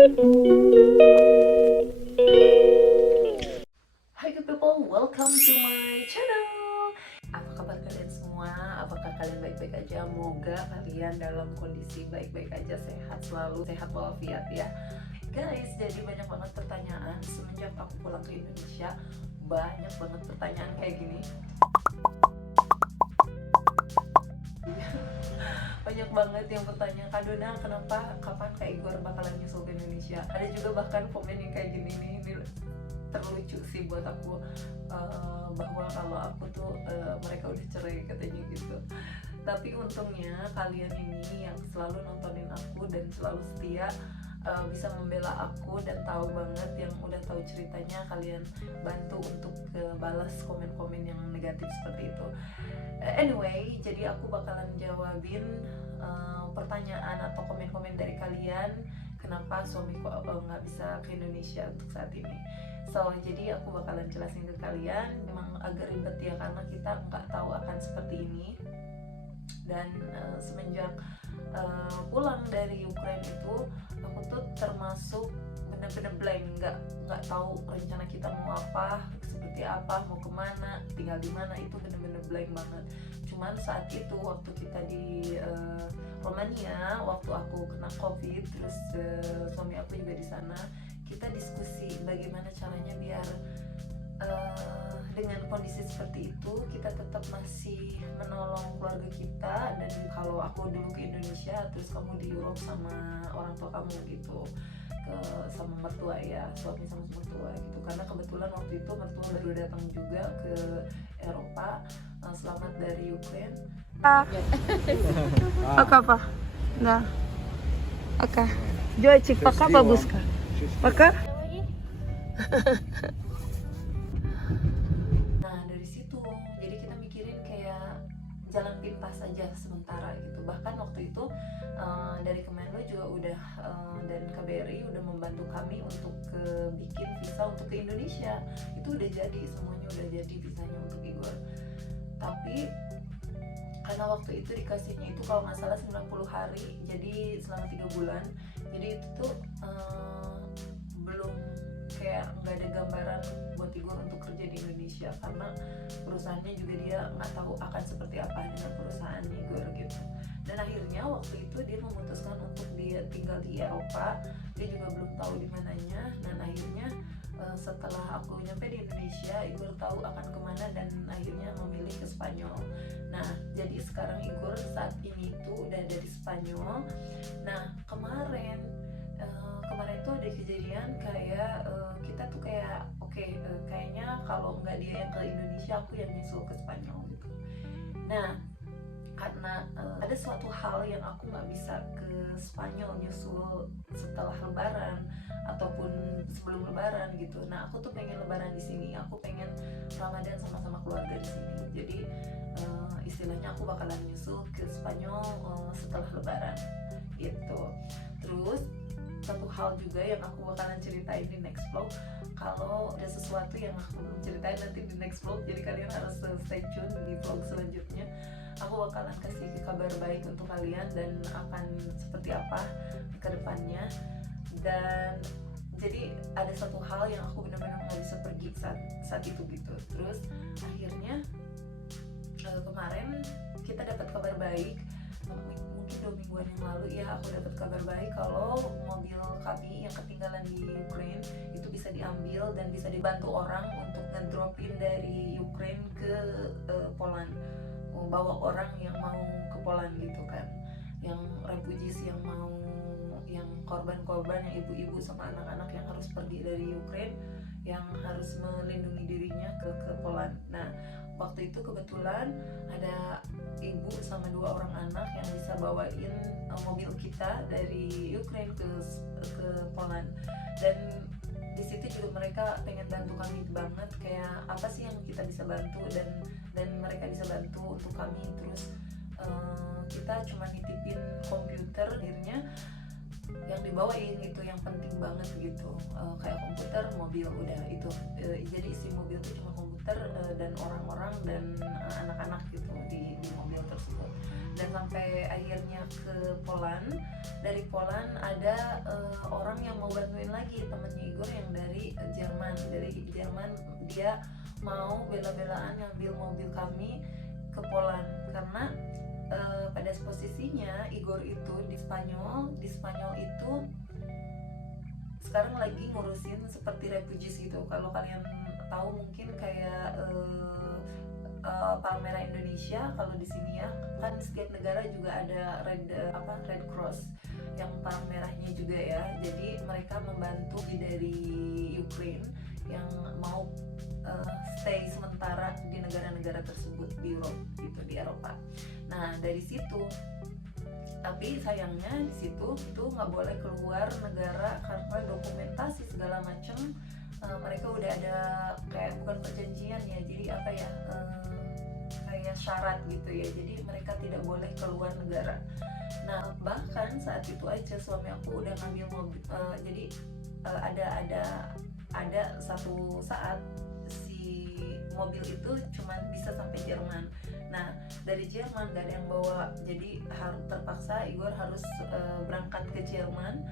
Hai good people, welcome to my channel. Apa kabar kalian semua? Apakah kalian baik-baik aja? Moga kalian dalam kondisi baik-baik aja, sehat selalu, sehat walafiat ya. Guys, jadi banyak banget pertanyaan semenjak aku pulang ke Indonesia. Banyak banget pertanyaan kayak gini. Banyak banget yang bertanya, Kak Dona, kenapa, kapan Kak Igor bakalan nyusul ke Indonesia? Ada juga bahkan komen yang kayak gini nih, ini terlucu sih buat aku, bahwa kalau aku tuh mereka udah cerai katanya gitu. Tapi untungnya kalian ini yang selalu nontonin aku dan selalu setia, bisa membela aku dan tahu banget, yang udah tahu ceritanya kalian bantu untuk balas komen-komen yang negatif seperti itu. Anyway, jadi aku bakalan jawabin pertanyaan atau komen-komen dari kalian, kenapa suamiku nggak bisa ke Indonesia untuk saat ini. So, jadi aku bakalan jelasin ke kalian. Memang agak ribet ya, karena kita nggak tahu akan seperti ini. Dan semenjak pulang dari Ukraina itu, aku tuh termasuk bener-bener blank, nggak tahu rencana kita mau apa, seperti apa, mau kemana, tinggal di mana, itu bener-bener blank banget. Cuman saat itu waktu kita di Romania, waktu aku kena COVID, terus suami aku juga di sana, kita diskusi bagaimana caranya biar dengan kondisi seperti itu kita tetap masih menolong keluarga kita. Dan kalau aku dulu ke Indonesia, terus kamu di Europe sama orang tua kamu gitu, sama mertua ya, suami sama mertua gitu. Karena kebetulan waktu itu mertua baru datang juga ke Eropa, selamat dari Ukraine. Пока, па. Да. Пока. Зайчик, пока, бабушка. Пока. Nah dari situ, jadi kita mikirin kayak jalan pintas aja sementara gitu. Bahkan waktu itu dari Kemenlu juga udah dan KBRI udah membantu kami untuk bikin visa untuk ke Indonesia. Itu udah jadi, semuanya udah jadi visanya untuk Igor. Tapi karena waktu itu dikasihnya itu kalau nggak salah 90 hari, jadi selama 3 bulan. Jadi itu tuh belum, kayak nggak ada gambaran buat Igor untuk kerja di Indonesia, karena perusahaannya juga dia nggak tahu akan seperti apa dengan perusahaan Igor gitu. Dan akhirnya waktu itu dia memutuskan untuk dia tinggal di Eropa, dia juga belum tahu di mananya. Dan akhirnya setelah aku nyampe di Indonesia, Igor tahu akan kemana dan akhirnya memilih ke Spanyol. Nah jadi sekarang Igor saat ini tuh udah ada di Spanyol. Nah kemarin tuh ada kejadian kayak kita tuh kayak kayaknya kalau nggak dia yang ke Indonesia, aku yang nyusul ke Spanyol gitu. Nah karena ada suatu hal yang aku nggak bisa ke Spanyol nyusul setelah Lebaran ataupun sebelum Lebaran gitu. Nah aku tuh pengen Lebaran di sini, aku pengen Ramadan sama-sama keluarga di sini. Jadi istilahnya aku bakalan nyusul ke Spanyol setelah Lebaran gitu. Terus satu hal juga yang aku bakalan ceritain di next vlog. Kalau ada sesuatu yang aku belum ceritain nanti di next vlog, jadi kalian harus stay tune di vlog selanjutnya. Aku bakalan kasih kabar baik untuk kalian dan akan seperti apa ke depannya. Dan jadi ada satu hal yang aku benar-benar nggak bisa pergi saat itu gitu. Terus akhirnya kemarin kita dapat kabar baik, mungkin 2 mingguan yang lalu ya, aku dapat kabar baik kalau mobil kami yang ketinggalan di Ukraine itu bisa diambil dan bisa dibantu orang untuk ngedropin dari Ukraine ke Poland, bawa orang yang mau ke Poland gitu kan, yang refugees yang mau, yang korban-korban, yang ibu-ibu sama anak-anak yang harus pergi dari Ukraine, yang harus melindungi dirinya ke Poland. Nah waktu itu kebetulan ada ibu sama 2 orang anak yang bisa bawain mobil kita dari Ukraine ke Poland. Dan di situ juga mereka pengen bantu kami banget, kayak apa sih yang kita bisa bantu, dan mereka bisa bantu untuk kami. Terus kita cuma nitipin komputer, akhirnya yang dibawain itu yang penting banget gitu, kayak komputer, mobil, udah itu. Jadi isi mobil itu cuma komputer Peter dan orang-orang dan anak-anak gitu di mobil tersebut. Dan sampai akhirnya ke Poland. Dari Poland ada orang yang mau bantuin lagi, temennya Igor yang dari Jerman. Dari Jerman dia mau bela-belaan ngambil mobil kami ke Poland karena pada posisinya Igor itu di Spanyol itu sekarang lagi ngurusin seperti refugees gitu. Kalau kalian tahu mungkin kayak Palmera Indonesia, kalau di sini ya kan setiap negara juga ada Red Cross yang Palmerahnya juga ya. Jadi mereka membantu dari Ukraine yang mau stay sementara di negara-negara tersebut di Eropa. Nah dari situ, tapi sayangnya di situ itu nggak boleh keluar negara karena dokumentasi segala macam. Mereka udah ada kayak bukan perjanjian ya, jadi kayak syarat gitu ya, jadi mereka tidak boleh keluar negara. Nah bahkan saat itu aja suami aku udah ngambil mobil, jadi ada satu saat si mobil itu cuman bisa sampai Jerman. Nah dari Jerman gak ada yang bawa, jadi terpaksa Igor harus berangkat ke Jerman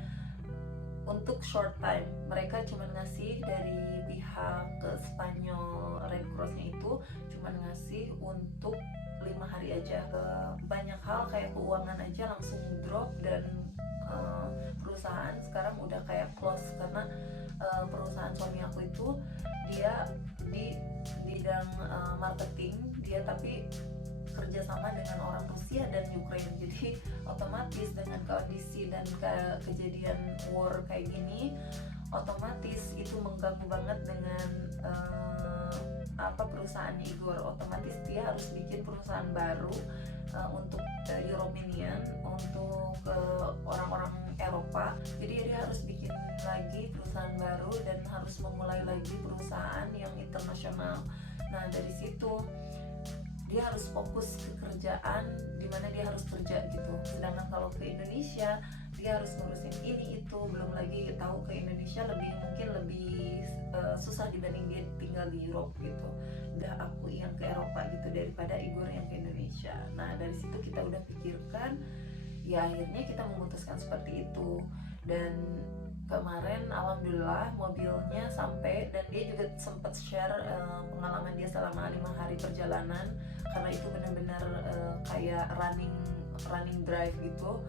untuk short time. Mereka cuma ngasih dari pihak ke Spanyol Red Cross-nya itu cuma ngasih untuk 5 hari aja. Banyak hal kayak keuangan aja langsung drop, dan perusahaan sekarang udah kayak close karena perusahaan suami aku itu dia di bidang marketing, dia tapi kerjasama dengan orang Rusia dan Ukraine. Jadi otomatis dengan kondisi dan kejadian war kayak gini, otomatis itu mengganggu banget dengan perusahaan Igor. Otomatis dia harus bikin perusahaan baru untuk European, untuk orang-orang Eropa. Jadi dia harus bikin lagi perusahaan baru dan harus memulai lagi perusahaan yang internasional. Nah dari situ dia harus fokus ke kerjaan dimana dia harus kerja gitu. Sedangkan kalau ke Indonesia dia harus ngurusin ini itu, belum lagi tahu ke Indonesia mungkin lebih susah dibanding dia tinggal di Europe gitu. Udah aku yang ke Eropa gitu daripada Igor yang ke Indonesia. Nah dari situ kita udah pikirkan, ya akhirnya kita memutuskan seperti itu. Dan kemarin alhamdulillah mobilnya sampai, dan dia juga sempat share pengalaman dia selama 5 hari perjalanan, karena itu benar-benar kayak running drive gitu.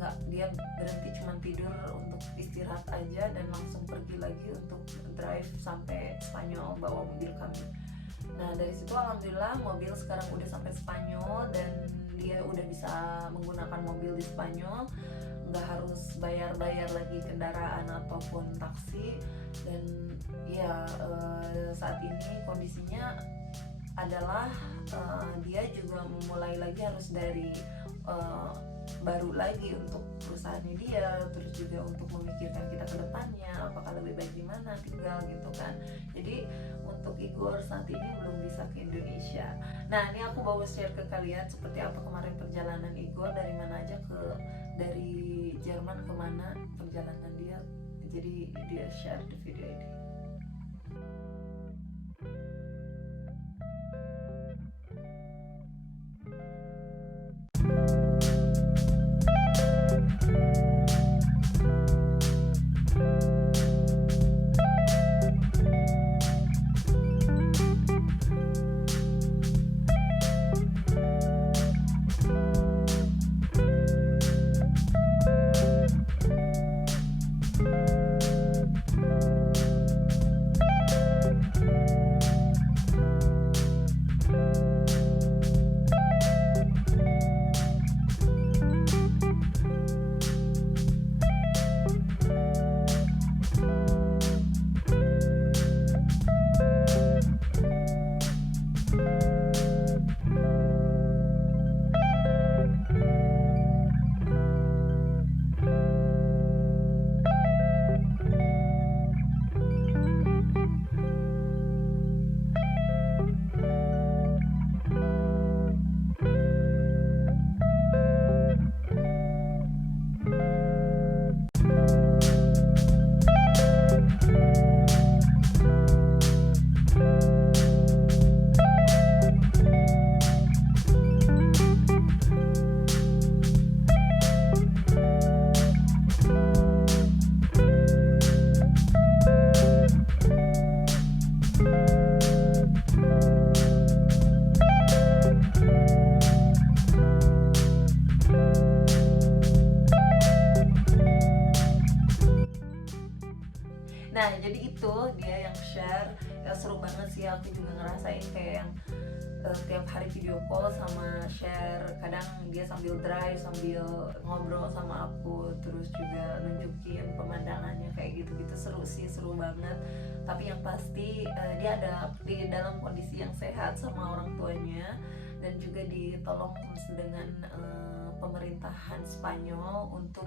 Nggak, dia berhenti cuma tidur untuk istirahat aja dan langsung pergi lagi untuk drive sampai Spanyol bawa mobil kami. Nah dari situ alhamdulillah mobil sekarang udah sampai Spanyol dan dia udah bisa menggunakan mobil di Spanyol, nggak harus bayar lagi kendaraan ataupun taksi. Dan ya saat ini kondisinya adalah dia juga memulai lagi harus dari baru lagi untuk perusahaannya dia, terus juga untuk memikirkan kita ke depannya apakah lebih baik di mana tinggal gitu kan. Jadi untuk Igor saat ini belum bisa ke Indonesia. Nah ini aku bawa share ke kalian seperti apa kemarin perjalanan Igor, dari mana aja dari Jerman kemana perjalanan dia. Jadi dia share di video ini. jadi aku juga ngerasain kayak yang tiap hari video call sama share, kadang dia sambil drive sambil ngobrol sama aku, terus juga nunjukin pemandangannya kayak gitu-gitu. Seru sih, seru banget. Tapi yang pasti dia ada di dalam kondisi yang sehat sama orang tuanya, dan juga ditolong dengan pemerintahan Spanyol untuk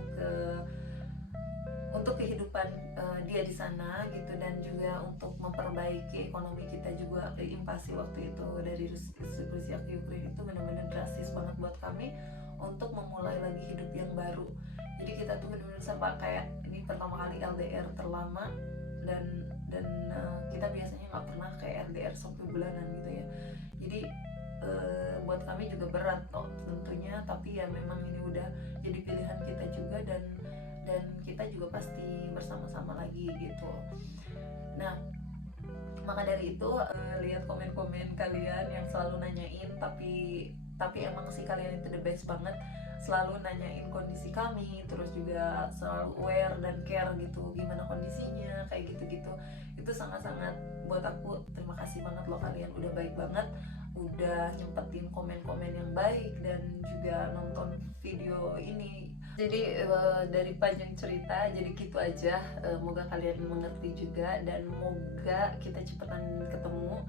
kehidupan dia di sana gitu, dan juga untuk memperbaiki ekonomi kita juga. Invasi waktu itu dari Rusia ke Ukraina itu benar-benar drastis banget buat kami untuk memulai lagi hidup yang baru. Jadi kita tuh benar-benar sampai kayak ini pertama kali LDR terlama, dan kita biasanya nggak pernah kayak LDR sampai bulanan gitu ya. Jadi buat kami juga berat toh tentunya, tapi ya memang ini udah jadi pilihan kita juga, dan kita juga pasti bersama-sama lagi gitu. Nah, maka dari itu lihat komen-komen kalian yang selalu nanyain, tapi emang sih kalian itu the best banget, selalu nanyain kondisi kami, terus juga selalu aware dan care gitu gimana kondisinya kayak gitu-gitu. Itu sangat-sangat buat aku, terima kasih banget loh, kalian udah baik banget, udah nyempetin komen-komen yang baik dan juga nonton video ini. Jadi dari panjang cerita jadi gitu aja, moga kalian mengerti juga, dan moga kita cepetan ketemu.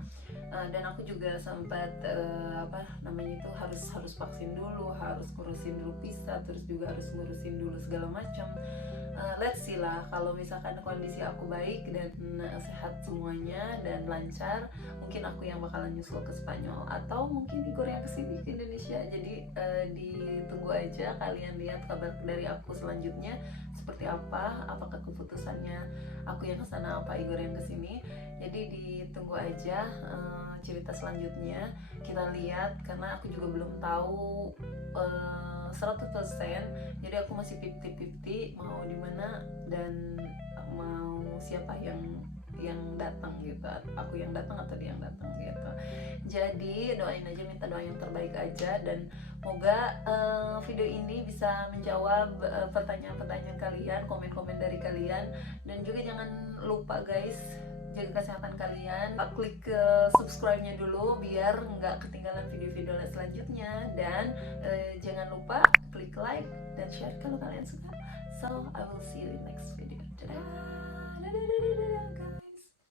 Dan aku juga sempat harus vaksin dulu, harus ngurusin dulu visa, terus juga harus ngurusin dulu segala macam. Let's see lah, kalau misalkan kondisi aku baik dan sehat semuanya dan lancar, mungkin aku yang bakalan nyusul ke Spanyol, atau mungkin Igor yang kesini ke Indonesia. Jadi ditunggu aja, kalian lihat kabar dari aku selanjutnya seperti apa, apakah keputusannya aku yang kesana apa Igor yang kesini. Jadi ditunggu aja cerita selanjutnya, kita lihat, karena aku juga belum tahu 100%, jadi aku masih 50-50 mau di mana dan mau siapa yang datang gitu, aku yang datang atau dia yang datang gitu. Jadi doain aja, minta doa yang terbaik aja, dan moga video ini bisa menjawab pertanyaan-pertanyaan kalian, komen-komen dari kalian. Dan juga jangan lupa guys, jaga kesehatan kalian, klik ke subscribe-nya dulu biar nggak ketinggalan video-video selanjutnya, dan jangan lupa klik like dan share kalau kalian suka. So I will see you in next video. Dadah.